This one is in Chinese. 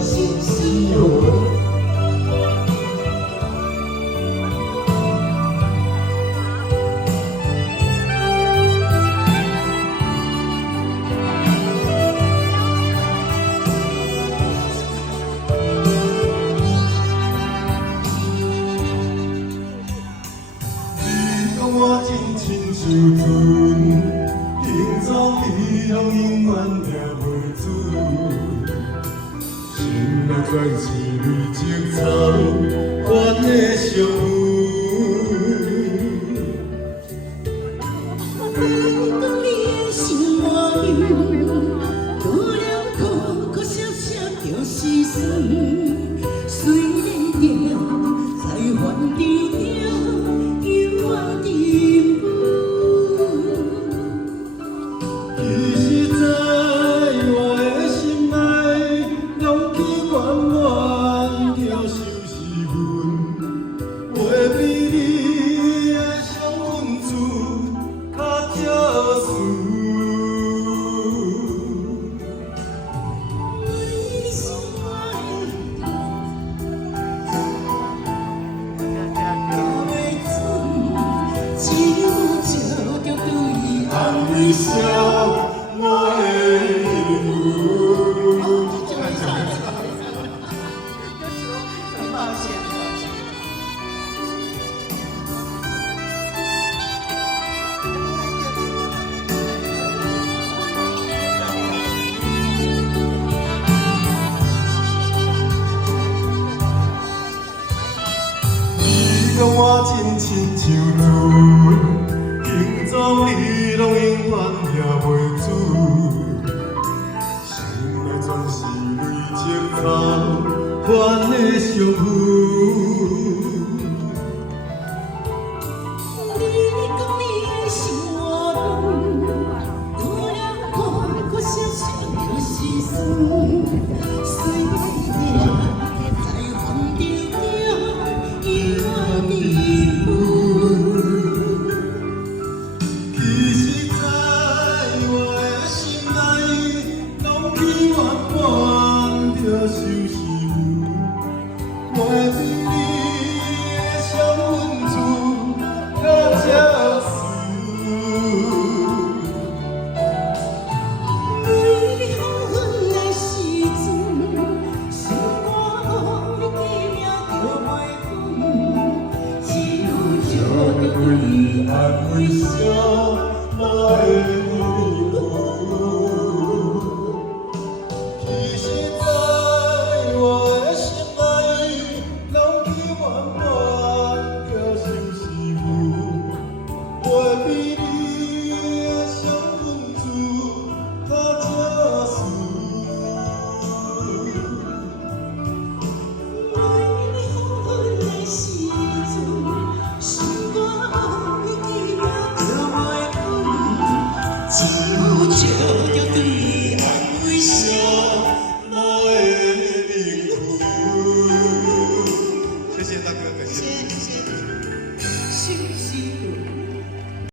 心是我。我真亲像船，行走你拢永远掠袂准。心内全是泪情草，怨的伤痕。你讲你的心外面，多了苦苦涩涩就是酸。虽然着在原地着，永远的梦。其实在我的心内，拢去圆满着就是阮，袂比你的伤温存较少事。微笑，我的很抱歉，你讲我真亲像船，行走你拢永远掠袂准，心内全是泪情草，怨的伤痕。你讲你的心外面，多了苦苦涩涩就是酸。